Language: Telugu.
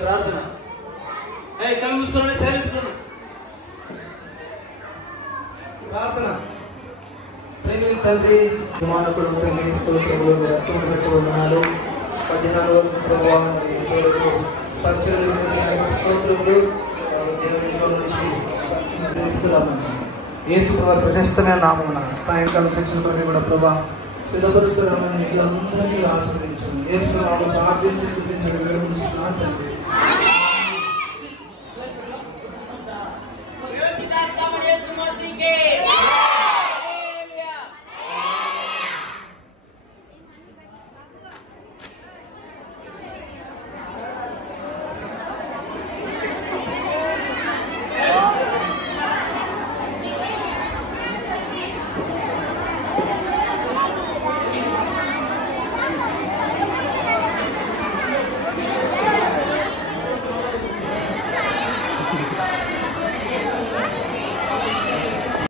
ప్రార్థన కలుగుస్తున్న సైలెంట్ ప్రార్థన. తండ్రి మానకుడు తండ్రి స్తోత్రములు రక్తం పెట్టి వందనాలు 14 వరకు ప్రభావం పరిచయం స్తోత్రములు దేవునిలో నుంచి యేసు వారి ప్రశస్తమైన నామమున సాయంకాలం శిక్షణ పని కూడా ప్రభా సిద్ధపరుస్తున్నామని మీకు అందరినీ ఆశ్రయించండి. యేసు నామమున ప్రార్థించి స్తుతించడం వేడుకుంటున్నాను తండ్రి. Yo te daba esse mocinho.